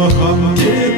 Muhammed